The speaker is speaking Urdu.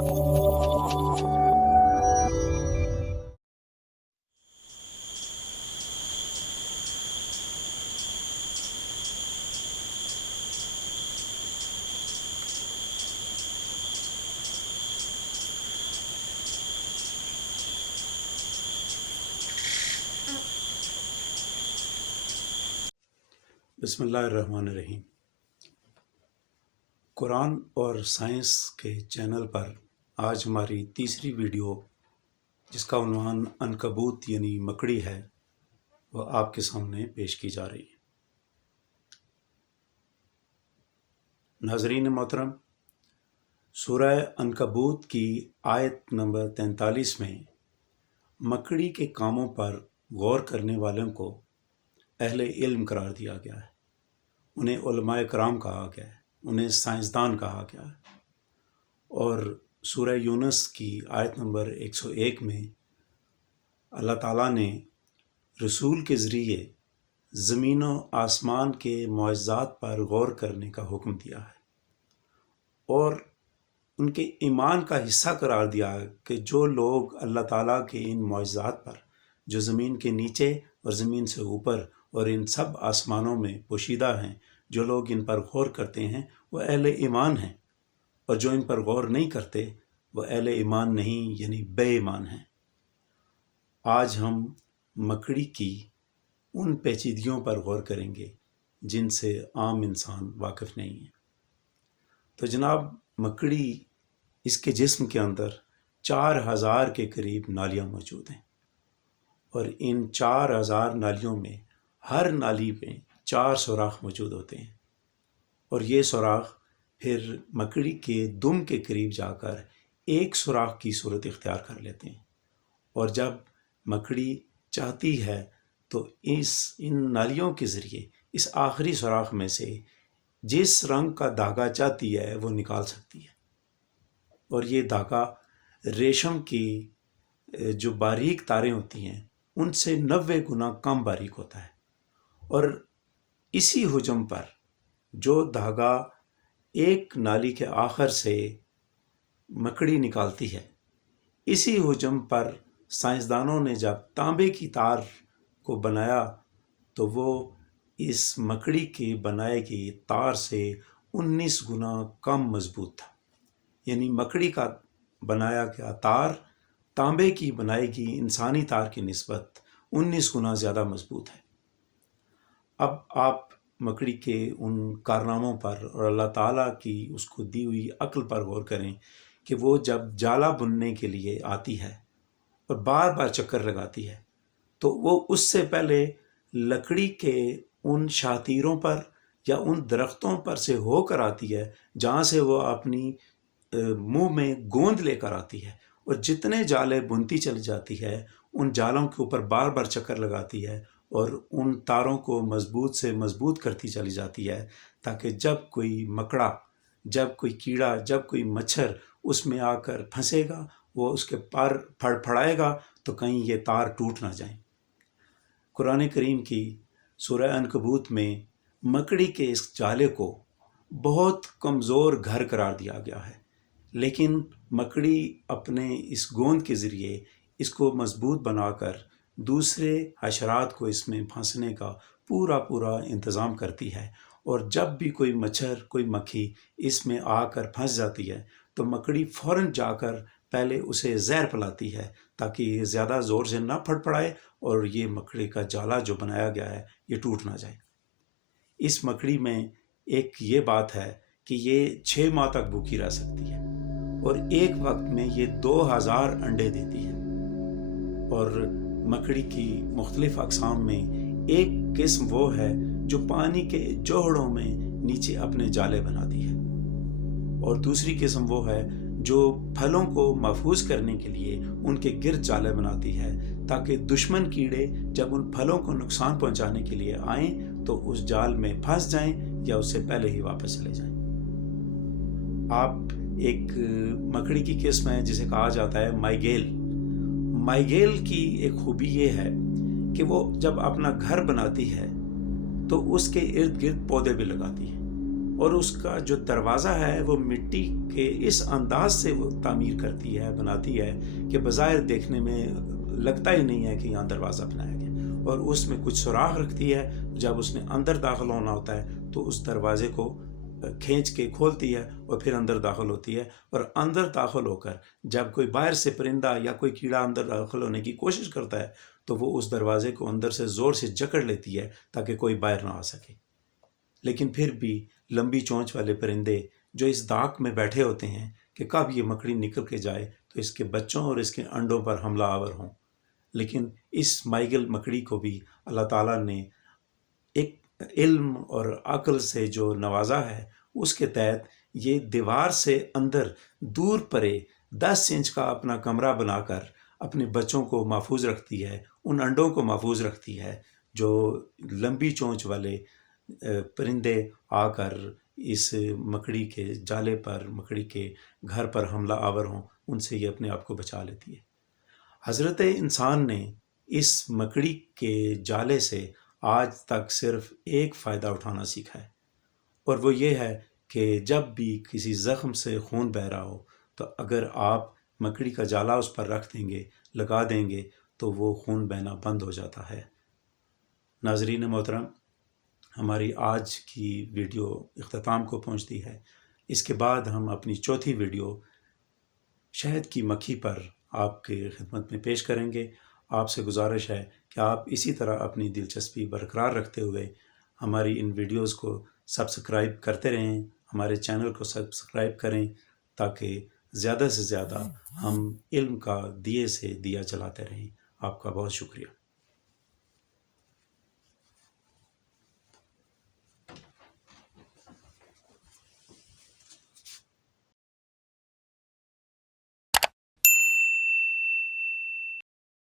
بسم اللہ الرحمن الرحیم۔ قرآن اور سائنس کے چینل پر آج ہماری تیسری ویڈیو، جس کا عنوان عنکبوت یعنی مکڑی ہے، وہ آپ کے سامنے پیش کی جا رہی ہے۔ ناظرین محترم، سورہ عنکبوت کی آیت نمبر 43 میں مکڑی کے کاموں پر غور کرنے والوں کو اہل علم قرار دیا گیا ہے، انہیں علماء کرام کہا گیا ہے، انہیں سائنسدان کہا گیا ہے۔ اور سورہ یونس کی آیت نمبر 101 میں اللہ تعالیٰ نے رسول کے ذریعے زمین و آسمان کے معجزات پر غور کرنے کا حکم دیا ہے اور ان کے ایمان کا حصہ قرار دیا کہ جو لوگ اللہ تعالیٰ کے ان معجزات پر، جو زمین کے نیچے اور زمین سے اوپر اور ان سب آسمانوں میں پوشیدہ ہیں، جو لوگ ان پر غور کرتے ہیں وہ اہل ایمان ہیں، اور جو ان پر غور نہیں کرتے وہ اہل ایمان نہیں، یعنی بے ایمان ہیں۔ آج ہم مکڑی کی ان پیچیدگیوں پر غور کریں گے جن سے عام انسان واقف نہیں ہے۔ تو جناب، مکڑی، اس کے جسم کے اندر 4000 کے قریب نالیاں موجود ہیں، اور ان 4000 نالیوں میں ہر نالی میں 4 سوراخ موجود ہوتے ہیں، اور یہ سوراخ پھر مکڑی کے دم کے قریب جا کر ایک سوراخ کی صورت اختیار کر لیتے ہیں، اور جب مکڑی چاہتی ہے تو ان نالیوں کے ذریعے اس آخری سوراخ میں سے جس رنگ کا دھاگا چاہتی ہے وہ نکال سکتی ہے، اور یہ دھاگا ریشم کی جو باریک تاریں ہوتی ہیں ان سے 90 گنا کم باریک ہوتا ہے، اور اسی حجم پر جو دھاگا ایک نالی کے آخر سے مکڑی نکالتی ہے، اسی حجم پر سائنسدانوں نے جب تانبے کی تار کو بنایا تو وہ اس مکڑی کی بنائے گئی تار سے 19 گنا کم مضبوط تھا، یعنی مکڑی کا بنایا گیا تار تانبے کی بنائی گئی انسانی تار کی نسبت 19 گنا زیادہ مضبوط ہے۔ اب آپ مکڑی کے ان کارناموں پر اور اللہ تعالیٰ کی اس کو دی ہوئی عقل پر غور کریں کہ وہ جب جالا بننے کے لیے آتی ہے اور بار بار چکر لگاتی ہے تو وہ اس سے پہلے لکڑی کے ان شاطیروں پر یا ان درختوں پر سے ہو کر آتی ہے جہاں سے وہ اپنی منہ میں گوند لے کر آتی ہے، اور جتنے جالے بنتی چلی جاتی ہے ان جالوں کے اوپر بار بار چکر لگاتی ہے اور ان تاروں کو مضبوط سے مضبوط کرتی چلی جاتی ہے، تاکہ جب کوئی مکڑا، جب کوئی کیڑا، جب کوئی مچھر اس میں آ کر پھنسے گا، وہ اس کے پر پھڑپھڑائے گا تو کہیں یہ تار ٹوٹ نہ جائیں۔ قرآن کریم کی سورہ عنکبوت میں مکڑی کے اس جالے کو بہت کمزور گھر قرار دیا گیا ہے، لیکن مکڑی اپنے اس گوند کے ذریعے اس کو مضبوط بنا کر دوسرے حشرات کو اس میں پھنسنے کا پورا انتظام کرتی ہے، اور جب بھی کوئی مچھر، کوئی مکھی اس میں آ کر پھنس جاتی ہے تو مکڑی فوراً جا کر پہلے اسے زہر پلاتی ہے تاکہ یہ زیادہ زور سے نہ پھڑپڑائے اور یہ مکڑی کا جالا جو بنایا گیا ہے یہ ٹوٹ نہ جائے۔ اس مکڑی میں ایک یہ بات ہے کہ یہ 6 ماہ تک بھوکی رہ سکتی ہے، اور ایک وقت میں یہ 2000 انڈے دیتی ہے، اور مکڑی کی مختلف اقسام میں ایک قسم وہ ہے جو پانی کے جوہڑوں میں نیچے اپنے جالے بناتی ہے، اور دوسری قسم وہ ہے جو پھلوں کو محفوظ کرنے کے لیے ان کے گرد جالے بناتی ہے تاکہ دشمن کیڑے جب ان پھلوں کو نقصان پہنچانے کے لیے آئیں تو اس جال میں پھنس جائیں یا اس سے پہلے ہی واپس چلے جائیں۔ آپ ایک مکڑی کی قسم ہے جسے کہا جاتا ہے مائیگیل کی ایک خوبی یہ ہے کہ وہ جب اپنا گھر بناتی ہے تو اس کے ارد گرد پودے بھی لگاتی ہے، اور اس کا جو دروازہ ہے وہ مٹی کے اس انداز سے وہ تعمیر کرتی ہے، بناتی ہے کہ بظاہر دیکھنے میں لگتا ہی نہیں ہے کہ یہاں دروازہ بنایا گیا، اور اس میں کچھ سوراخ رکھتی ہے۔ جب اس نے اندر داخل ہونا ہوتا ہے تو اس دروازے کو کھینچ کے کھولتی ہے اور پھر اندر داخل ہوتی ہے، اور اندر داخل ہو کر جب کوئی باہر سے پرندہ یا کوئی کیڑا اندر داخل ہونے کی کوشش کرتا ہے تو وہ اس دروازے کو اندر سے زور سے جکڑ لیتی ہے تاکہ کوئی باہر نہ آ سکے۔ لیکن پھر بھی لمبی چونچ والے پرندے جو اس داک میں بیٹھے ہوتے ہیں کہ کب یہ مکڑی نکل کے جائے تو اس کے بچوں اور اس کے انڈوں پر حملہ آور ہوں، لیکن اس مائیگل مکڑی کو بھی اللہ تعالیٰ نے ایک علم اور عقل سے جو نوازا ہے، اس کے تحت یہ دیوار سے اندر دور پرے 10 انچ کا اپنا کمرہ بنا کر اپنے بچوں کو محفوظ رکھتی ہے، ان انڈوں کو محفوظ رکھتی ہے جو لمبی چونچ والے پرندے آ کر اس مکڑی کے جالے پر، مکڑی کے گھر پر حملہ آور ہوں، ان سے یہ اپنے آپ کو بچا لیتی ہے۔ حضرت انسان نے اس مکڑی کے جالے سے آج تک صرف ایک فائدہ اٹھانا سیکھا ہے، اور وہ یہ ہے کہ جب بھی کسی زخم سے خون بہہ رہا ہو تو اگر آپ مکڑی کا جالا اس پر رکھ دیں گے، لگا دیں گے، تو وہ خون بہنا بند ہو جاتا ہے۔ ناظرین محترم، ہماری آج کی ویڈیو اختتام کو پہنچتی ہے۔ اس کے بعد ہم اپنی چوتھی ویڈیو شہد کی مکھی پر آپ کے خدمت میں پیش کریں گے۔ آپ سے گزارش ہے کہ آپ اسی طرح اپنی دلچسپی برقرار رکھتے ہوئے ہماری ان ویڈیوز کو سبسکرائب کرتے رہیں، ہمارے چینل کو سبسکرائب کریں تاکہ زیادہ سے زیادہ ہم علم کا دیے سے دیا جلاتے رہیں۔ آپ کا بہت شکریہ۔